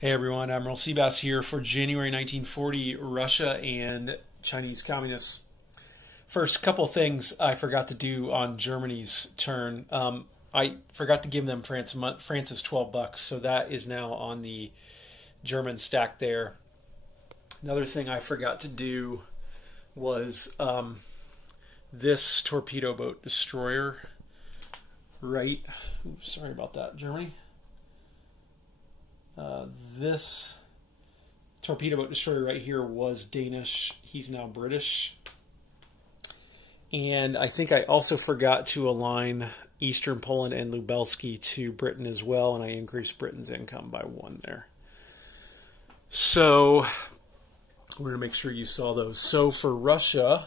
Hey everyone, Admiral Seabass here for January 1940, Russia and Chinese Communists. First, couple things I forgot to do on Germany's turn. I forgot to give them France's $12, so that is now on the German stack there. Another thing I forgot to do was this torpedo boat destroyer, right? Oops, sorry about that, Germany. This torpedo boat destroyer right here was Danish. He's now British. And I think I also forgot to align Eastern Poland and Lubelski to Britain as well, and I increased Britain's income by 1 there. So we're going to make sure you saw those. So for Russia,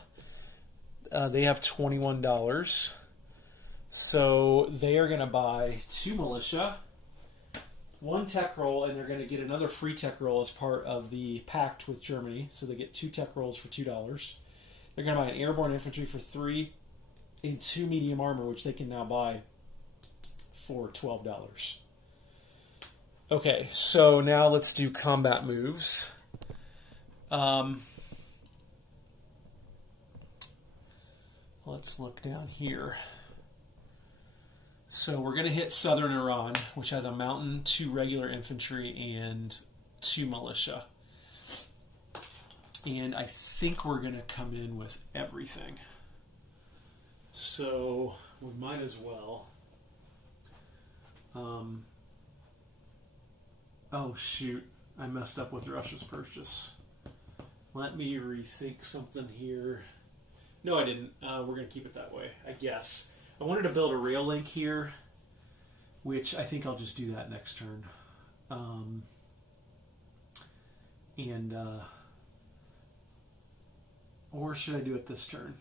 they have $21. So they are going to buy 2 militia, 1 tech roll, and they're going to get another free tech roll as part of the pact with Germany. So they get 2 tech rolls for $2. They're going to buy an airborne infantry for 3 and 2 medium armor, which they can now buy for $12. Okay, so now let's do combat moves. Let's look down here. So we're going to hit southern Iran, which has a mountain, 2 regular infantry, and 2 militia. And I think we're going to come in with everything. So we might as well. Oh shoot, I messed up with Russia's purchase. Let me rethink something here. No, I didn't. We're going to keep it that way, I guess. I wanted to build a rail link here, which I think I'll just do that next turn. Or should I do it this turn?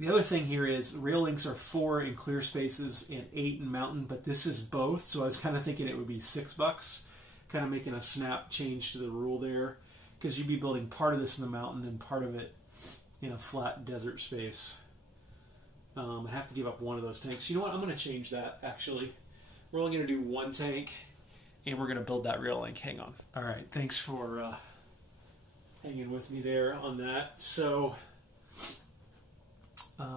The other thing here is rail links are 4 in clear spaces and 8 in mountain, but this is both, so I was kind of thinking it would be $6, kind of making a snap change to the rule there, because you'd be building part of this in the mountain and part of it in a flat desert space. I have to give up 1 of those tanks. You know what? I'm going to change that, actually. We're only going to do 1 tank, and we're going to build that rail link. Hang on. All right. Thanks for hanging with me there on that. So let's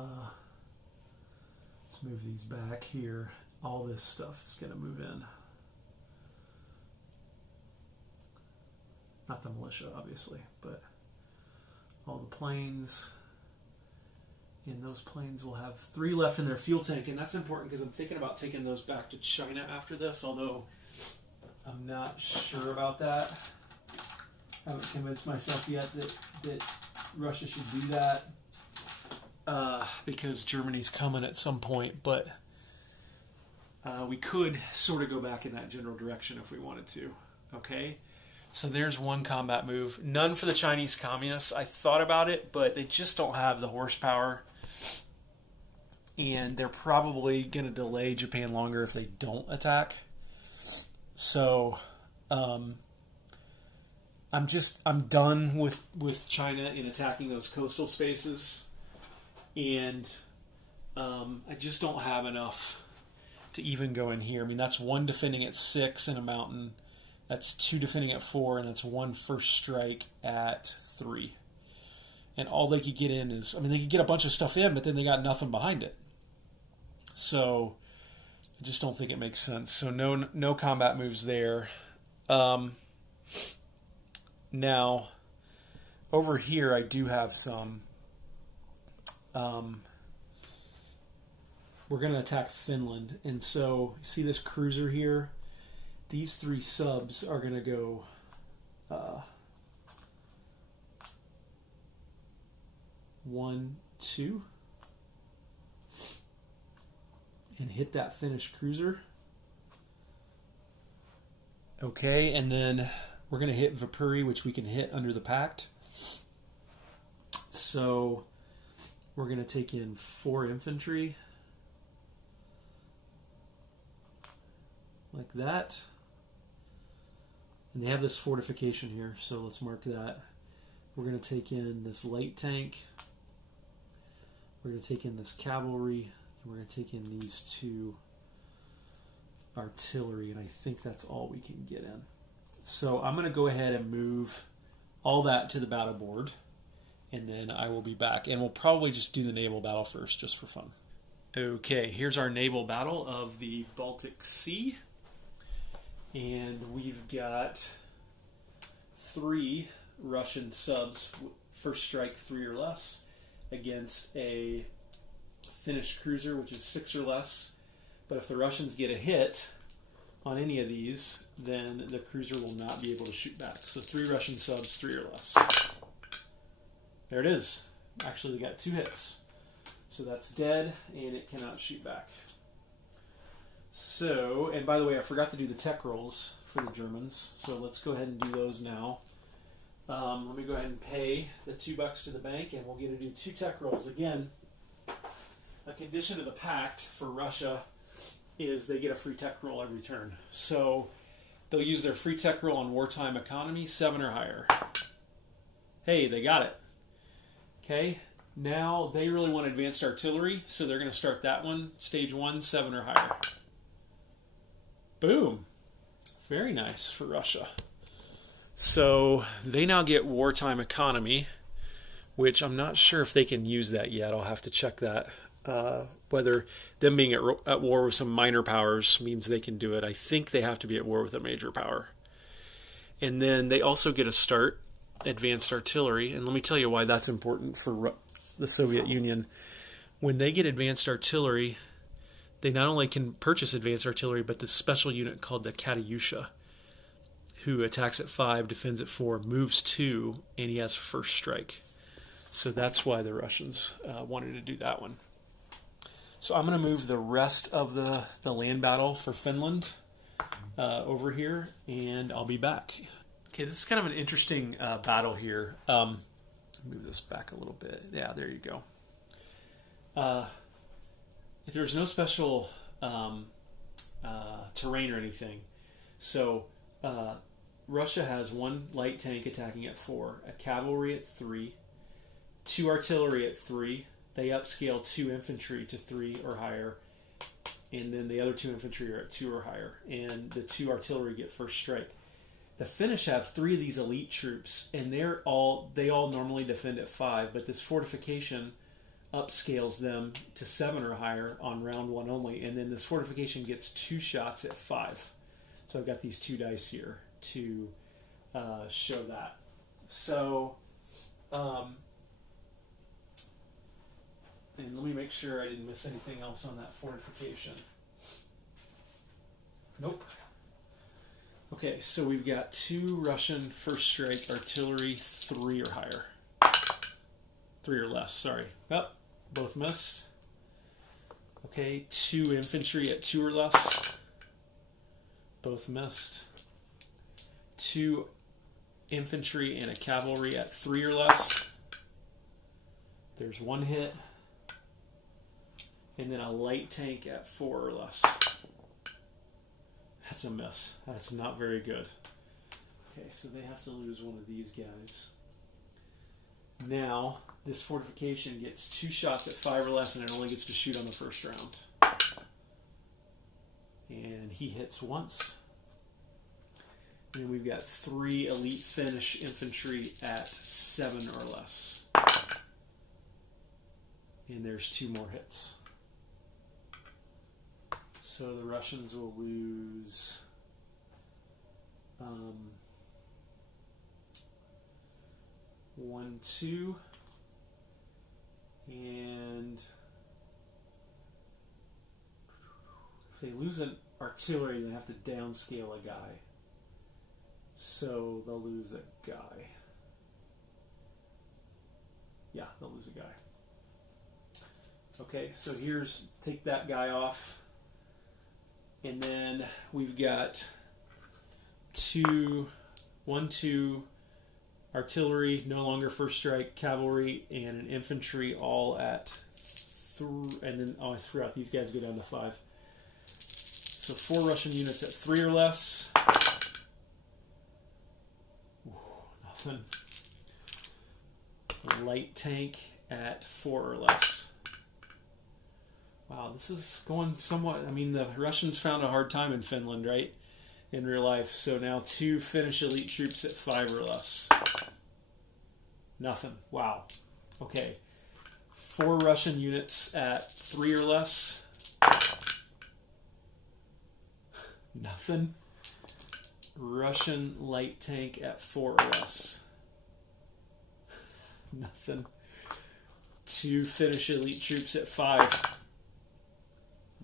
move these back here. All this stuff is going to move in. Not the militia, obviously, but all the planes. And those planes will have 3 left in their fuel tank, and that's important because I'm thinking about taking those back to China after this, although I'm not sure about that. I haven't convinced myself yet that Russia should do that because Germany's coming at some point, but we could sort of go back in that general direction if we wanted to. Okay? So there's 1 combat move. None for the Chinese Communists. I thought about it, but they just don't have the horsepower. And they're probably going to delay Japan longer if they don't attack. So I'm done with China in attacking those coastal spaces. And I just don't have enough to even go in here. I mean, that's 1 defending at 6 in a mountain. That's 2 defending at 4, and that's 1 first strike at 3. And all they could get in is, I mean, they could get a bunch of stuff in, but then they got nothing behind it. So I just don't think it makes sense. So no combat moves there. Now, over here I do have some. We're going to attack Finland. And so, see this cruiser here? These 3 subs are going to go 1, 2, and hit that Finnish cruiser. Okay, and then we're going to hit Viipuri, which we can hit under the pact. So we're going to take in 4 infantry. Like that. And they have this fortification here, so let's mark that. We're going to take in this light tank. We're going to take in this cavalry. And we're going to take in these 2 artillery, and I think that's all we can get in. So I'm going to go ahead and move all that to the battle board, and then I will be back. And we'll probably just do the naval battle first, just for fun. Okay, here's our naval battle of the Baltic Sea. And we've got 3 Russian subs, first strike 3 or less, against a Finnish cruiser, which is 6 or less. But if the Russians get a hit on any of these, then the cruiser will not be able to shoot back. So 3 Russian subs, 3 or less. There it is. Actually, they got 2 hits. So that's dead, and it cannot shoot back. So, and by the way, I forgot to do the tech rolls for the Germans. So let's go ahead and do those now. Let me go ahead and pay the $2 to the bank, and we'll get to do 2 tech rolls. Again, a condition of the pact for Russia is they get a free tech roll every turn. So they'll use their free tech roll on wartime economy, 7 or higher. Hey, they got it. Okay, now they really want advanced artillery, so they're going to start that one, stage 1, 7 or higher. Boom. Very nice for Russia. So they now get wartime economy, which I'm not sure if they can use that yet. I'll have to check that. Whether them being at war with some minor powers means they can do it. I think they have to be at war with a major power. And then they also get a start, advanced artillery. And let me tell you why that's important for the Soviet Union. When they get advanced artillery, they not only can purchase advanced artillery, but the special unit called the Katyusha, who attacks at 5, defends at 4, moves 2, and he has first strike. So that's why the Russians wanted to do that one. So I'm going to move the rest of the land battle for Finland over here, and I'll be back. Okay, this is kind of an interesting battle here. Move this back a little bit. Yeah, there you go. If there's no special terrain or anything, so Russia has 1 light tank attacking at 4, a cavalry at 3, 2 artillery at 3. They upscale 2 infantry to 3 or higher, and then the other 2 infantry are at 2 or higher, and the 2 artillery get first strike. The Finnish have 3 of these elite troops, and they all normally defend at 5, but this fortification upscales them to 7 or higher on round 1 only, and then this fortification gets 2 shots at 5. So I've got these 2 dice here to show that. So, and let me make sure I didn't miss anything else on that fortification. Nope. Okay, so we've got 2 Russian first strike artillery, 3 or higher. 3 or less, sorry. Oh, both missed. Okay, 2 infantry at 2 or less. Both missed. 2 infantry and a cavalry at 3 or less. There's 1 hit. And then a light tank at 4 or less. That's a miss. That's not very good. Okay, so they have to lose one of these guys. Now, this fortification gets 2 shots at 5 or less, and it only gets to shoot on the first round. And he hits once. And then we've got 3 elite Finnish infantry at 7 or less. And there's 2 more hits. So the Russians will lose 1, 2, and if they lose an artillery, they have to downscale a guy. So they'll lose a guy. Yeah, they'll lose a guy. Okay, so here's, take that guy off. And then we've got 1, 2 artillery, no longer first strike, cavalry, and an infantry all at 3. And then, oh, I forgot, these guys go down to 5. So 4 Russian units at 3 or less. Ooh, nothing. A light tank at 4 or less. Wow, this is going somewhat... I mean, the Russians found a hard time in Finland, right? In real life. So now 2 Finnish elite troops at 5 or less. Nothing. Wow. Okay. 4 Russian units at 3 or less. Nothing. Russian light tank at 4 or less. Nothing. 2 Finnish elite troops at 5.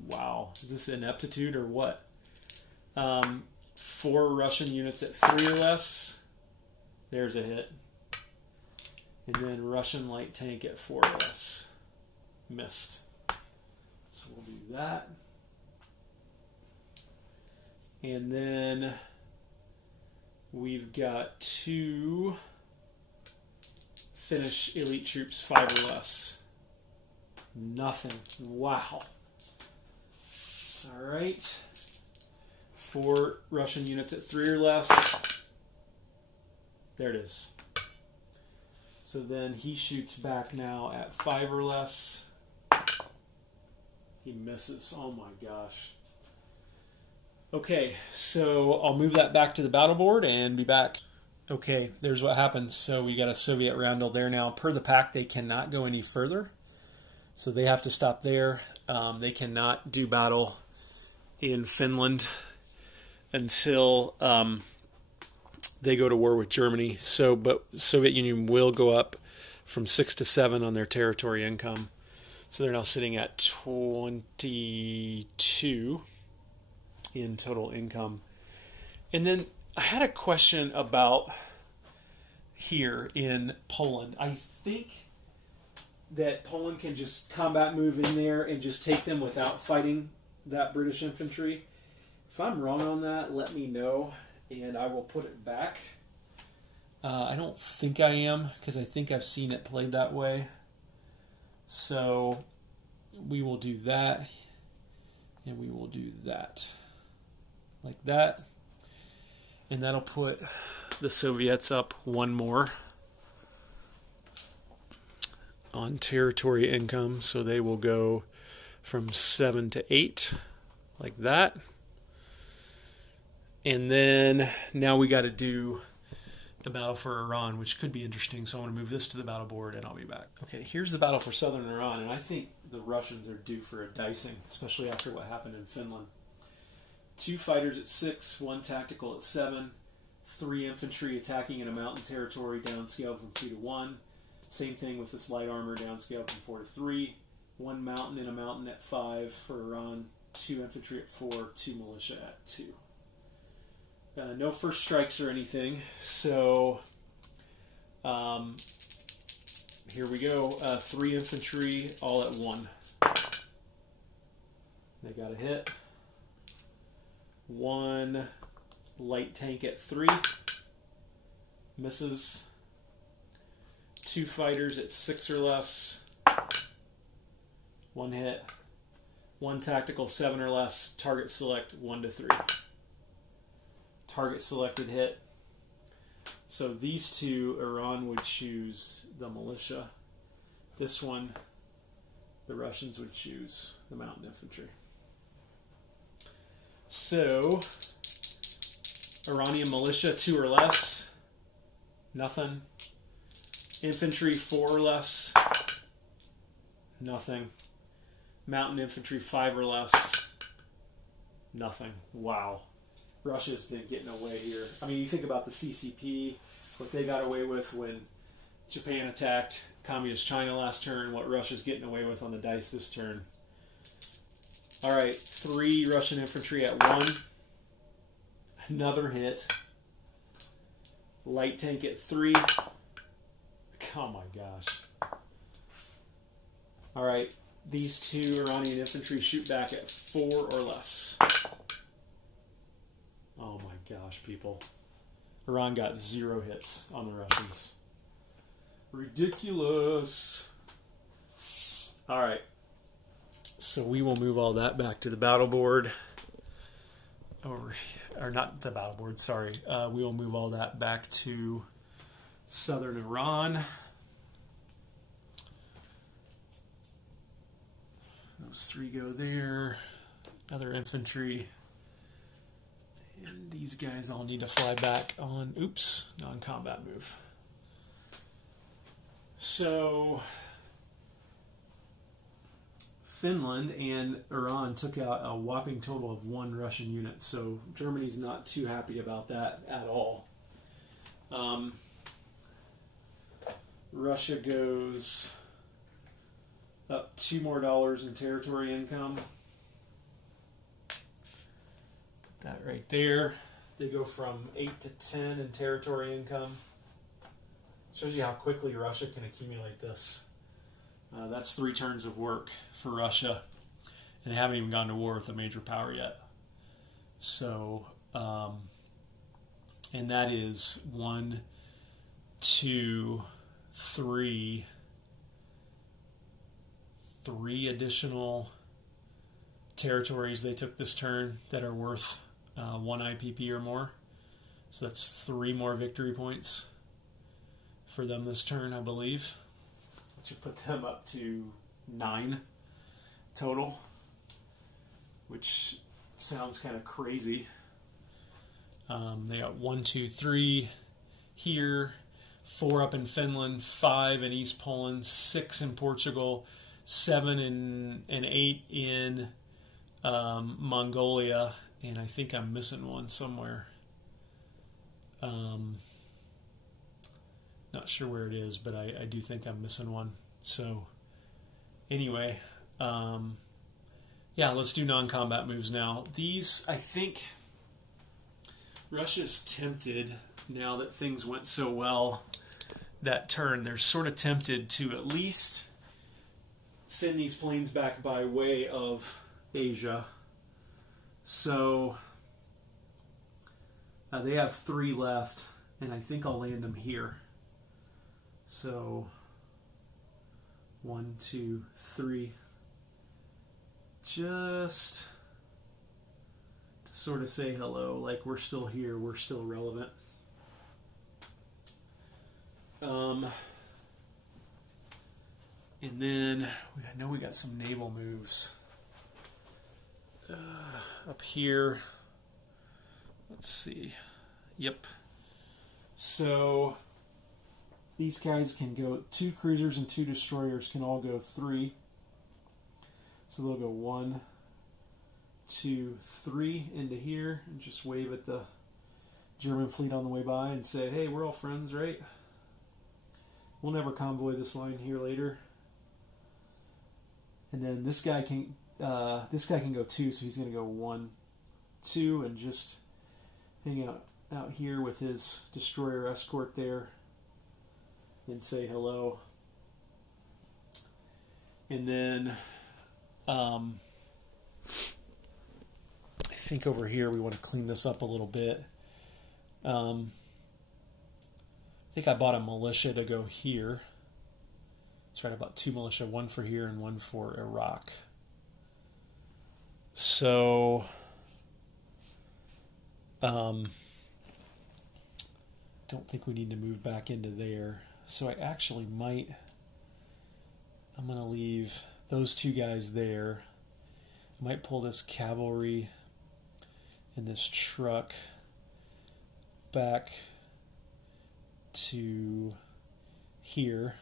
Wow. Is this ineptitude or what? 4 Russian units at 3 or less. There's a hit. And then Russian light tank at 4 or less. Missed. So we'll do that. And then we've got 2 Finnish elite troops 5 or less. Nothing. Wow. All right. 4 Russian units at 3 or less. There it is. So then he shoots back now at 5 or less. He misses. Oh my gosh. Okay, so I'll move that back to the battle board and be back. Okay, there's what happens. So we got a Soviet roundel there now. Per the pact, they cannot go any further. So they have to stop there. They cannot do battle in Finland until they go to war with Germany. So, but Soviet Union will go up from 6 to 7 on their territory income. So they're now sitting at 22 in total income. And then I had a question about here in Poland. I think that Poland can just combat move in there and just take them without fighting that British infantry. If I'm wrong on that, let me know and I will put it back. I don't think I am, because I think I've seen it played that way. So we will do that, and we will do that. Like that. And that'll put the Soviets up 1 more on territory income. So they will go from 7 to 8, like that. And then now we got to do the battle for Iran, which could be interesting. So I'm going to move this to the battle board and I'll be back. Okay, here's the battle for southern Iran. And I think the Russians are due for a dicing, especially after what happened in Finland. 2 fighters at 6, 1 tactical at 7, 3 infantry attacking in a mountain territory, downscale from 2 to 1. Same thing with this light armor, downscale from 4 to 3. 1 mountain in a mountain at 5 for Iran, 2 infantry at 4, 2 militia at 2. No first strikes or anything, so here we go. 3 infantry all at 1. They got a hit. 1 light tank at 3. Misses. 2 fighters at 6 or less. 1 hit. 1 tactical 7 or less. Target select 1 to 3. Target selected hit. So these 2, Iran would choose the militia. This one, the Russians would choose the mountain infantry. So, Iranian militia 2 or less. Nothing. Infantry 4 or less. Nothing. Mountain infantry 5 or less. Nothing. Wow. Russia's been getting away here. I mean, you think about the CCP, what they got away with when Japan attacked Communist China last turn, what Russia's getting away with on the dice this turn. All right, 3 Russian infantry at 1. Another hit. Light tank at 3. Oh my gosh. All right, these 2 Iranian infantry shoot back at 4 or less. Oh my gosh, people. Iran got 0 hits on the Russians. Ridiculous. All right. So we will move all that back to the battle board. Or not the battle board, sorry. We will move all that back to southern Iran. Those 3 go there. Other infantry. And these guys all need to fly back on, oops, non-combat move. So Finland and Iran took out a whopping total of 1 Russian unit. So Germany's not too happy about that at all. Russia goes up $2 more in territory income. Put that right there. They go from 8 to 10 in territory income. Shows you how quickly Russia can accumulate this. That's 3 turns of work for Russia, and they haven't even gone to war with a major power yet. So, and that is 1, 2, 3 additional territories they took this turn that are worth 1 IPP or more. So that's 3 more victory points for them this turn, I believe. Which should put them up to 9 total, which sounds kind of crazy. They got 1, 2, 3 here, 4 up in Finland, 5 in East Poland, 6 in Portugal, 7 and 8 in Mongolia, and I think I'm missing one somewhere. Not sure where it is, but I do think I'm missing one. So anyway, yeah, let's do non-combat moves now. These, I think, Russia's tempted, now that things went so well that turn, they're sort of tempted to at least send these planes back by way of Asia. So they have 3 left, and I think I'll land them here. So 1, 2, 3. Just to sort of say hello, like we're still here, we're still relevant. And then I know we got some naval moves up here. Let's see. Yep. So these guys can go, 2 cruisers and 2 destroyers can all go 3. So they'll go 1, 2, 3 into here and just wave at the German fleet on the way by and say, hey, we're all friends, right? We'll never convoy this line here later. And then this guy can go 2, so he's going to go 1, 2, and just hang out here with his destroyer escort there and say hello. And then I think over here we want to clean this up a little bit. I think I bought a militia to go here. That's right, about 2 militia, 1 for here and 1 for Iraq. So don't think we need to move back into there. So I actually might, I'm going to leave those 2 guys there. I might pull this cavalry and this truck back to here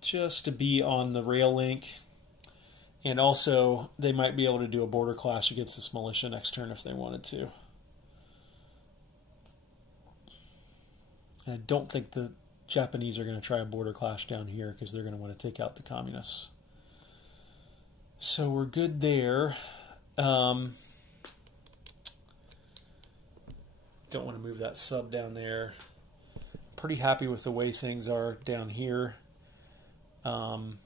just to be on the rail link, and also they might be able to do a border clash against this militia next turn if they wanted to. And I don't think the Japanese are going to try a border clash down here because they're going to want to take out the communists. So we're good there. Don't want to move that sub down there. Pretty happy with the way things are down here. Although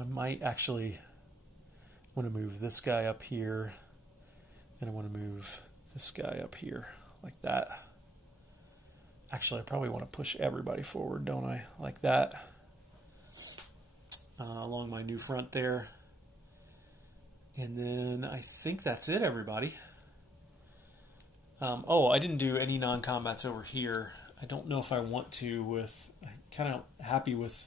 I might actually want to move this guy up here, and I want to move this guy up here like that. Actually, I probably want to push everybody forward, don't I? Like that. Along my new front there. And then I think that's it, everybody. Oh, I didn't do any non-combats over here. I don't know if I want to I'm kind of happy with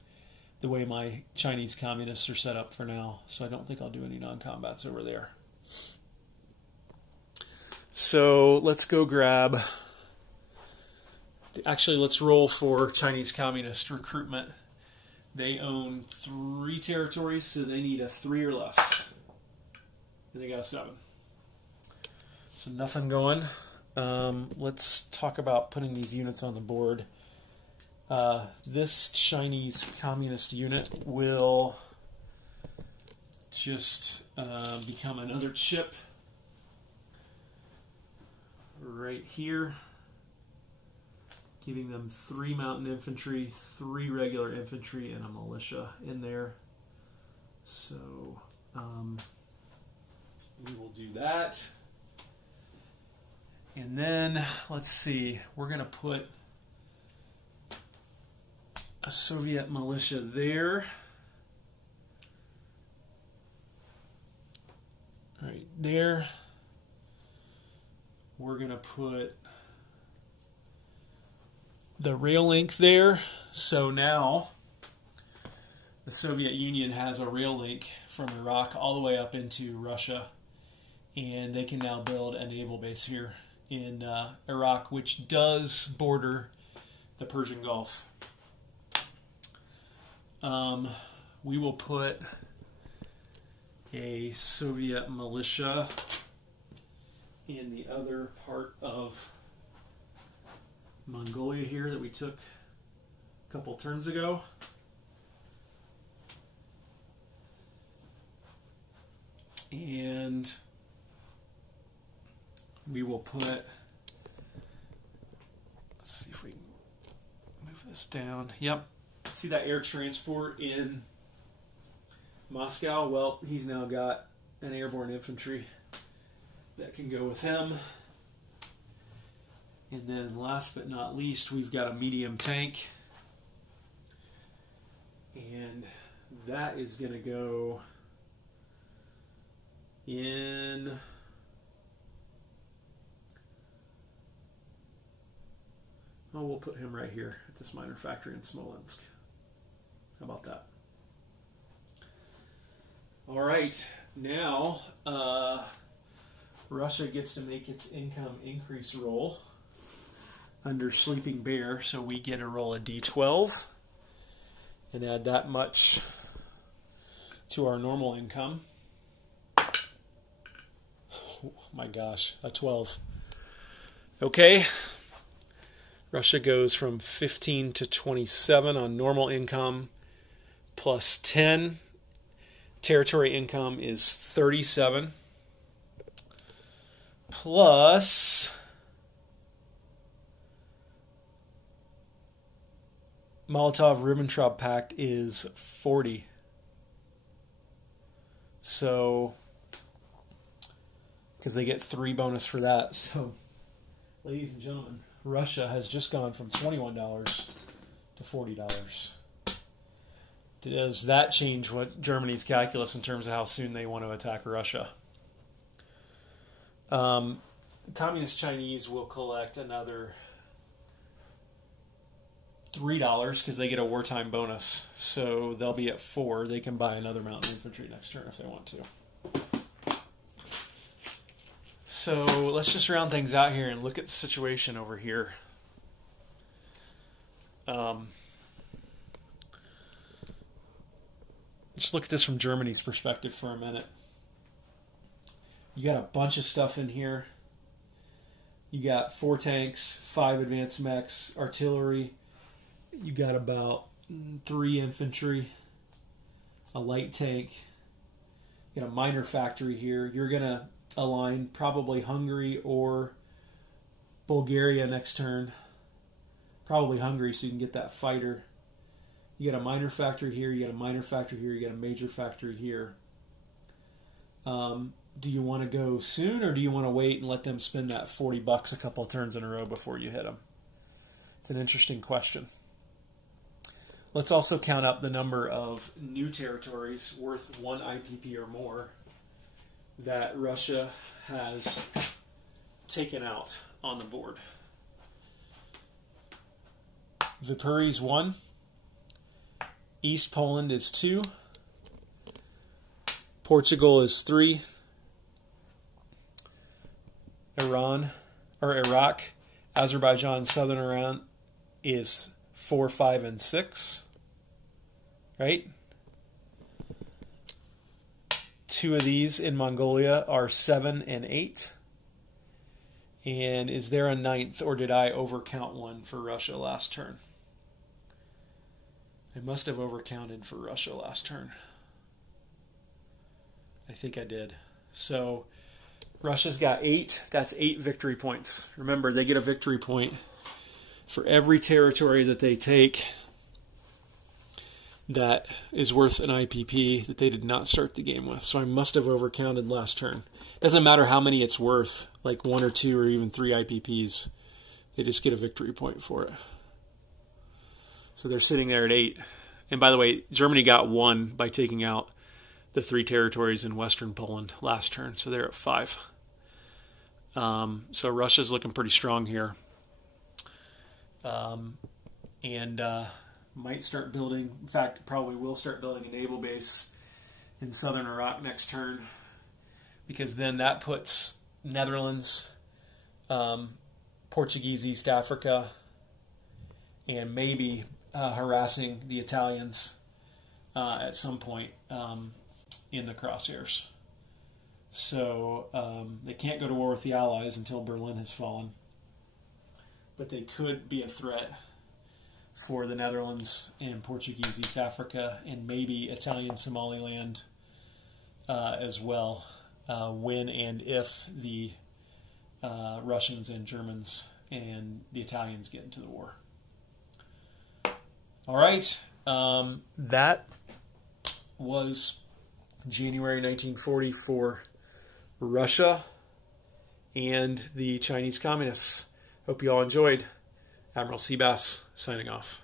the way my Chinese communists are set up for now. So I don't think I'll do any non-combats over there. So let's go grab... Actually, let's roll for Chinese communist recruitment. They own 3 territories, so they need a 3 or less. And they got a 7. So nothing going. Let's talk about putting these units on the board. This Chinese communist unit will just become another chip right here, giving them 3 mountain infantry, 3 regular infantry, and a militia in there. So we will do that. And then, let's see, we're going to put a Soviet militia there. Right there. We're going to put the rail link there. So now the Soviet Union has a rail link from Iraq all the way up into Russia, and they can now build a naval base here in Iraq, which does border the Persian Gulf. We will put a Soviet militia in the other part of Mongolia here that we took a couple turns ago. And we will put, let's see if we can move this down. Yep. See that air transport in Moscow? Well, he's now got an airborne infantry that can go with him. And then last but not least, we've got a medium tank. And that is going to go in... Oh, we'll put him right here at this minor factory in Smolensk. How about that? All right, now Russia gets to make its income increase roll under Sleeping Bear, so we get to roll a d12 and add that much to our normal income. Oh my gosh, a 12. Okay. Russia goes from 15 to 27 on normal income, plus 10. Territory income is 37. Plus Molotov-Ribbentrop Pact is 40. So, because they get 3 bonus for that. So, ladies and gentlemen, Russia has just gone from $21 to $40. Does that change what Germany's calculus in terms of how soon they want to attack Russia? Communist Chinese will collect another $3 because they get a wartime bonus. So they'll be at 4. They can buy another mountain infantry next turn if they want to. So let's just round things out here and look at the situation over here. Just look at this from Germany's perspective for a minute. You got a bunch of stuff in here. You got 4 tanks, 5 advanced mechs, artillery. You got about 3 infantry, a light tank. You got a minor factory here. You're going to align probably Hungary or Bulgaria next turn. Probably Hungary so you can get that fighter. You got a minor factory here, you got a minor factory here, you got a major factory here. Do you want to go soon or do you want to wait and let them spend that $40 a couple of turns in a row before you hit them? It's an interesting question. Let's also count up the number of new territories worth 1 IPP or more that Russia has taken out on the board. Vipury's 1. East Poland is 2. Portugal is 3. Iraq, Azerbaijan, Southern Iran is 4, 5, and 6. Right? 2 of these in Mongolia are 7 and 8. And is there a 9th, or did I overcount one for Russia last turn? I must have overcounted for Russia last turn. I think I did. So Russia's got 8. That's 8 victory points. Remember, they get a victory point for every territory that they take that is worth an IPP that they did not start the game with. So I must have overcounted last turn. Doesn't matter how many it's worth, like 1 or 2 or even 3 IPPs. They just get a victory point for it. So they're sitting there at 8. And by the way, Germany got 1 by taking out the 3 territories in Western Poland last turn. So they're at 5. So Russia's looking pretty strong here. Might start building, in fact, probably will start building a naval base in southern Iraq next turn, because then that puts Netherlands, Portuguese East Africa, and maybe harassing the Italians at some point in the crosshairs. So they can't go to war with the Allies until Berlin has fallen, but they could be a threat for the Netherlands and Portuguese East Africa, and maybe Italian Somaliland as well, when and if the Russians and Germans and the Italians get into the war. All right, that was January 1940 for Russia and the Chinese Communists. Hope you all enjoyed. Admiral Seabass signing off.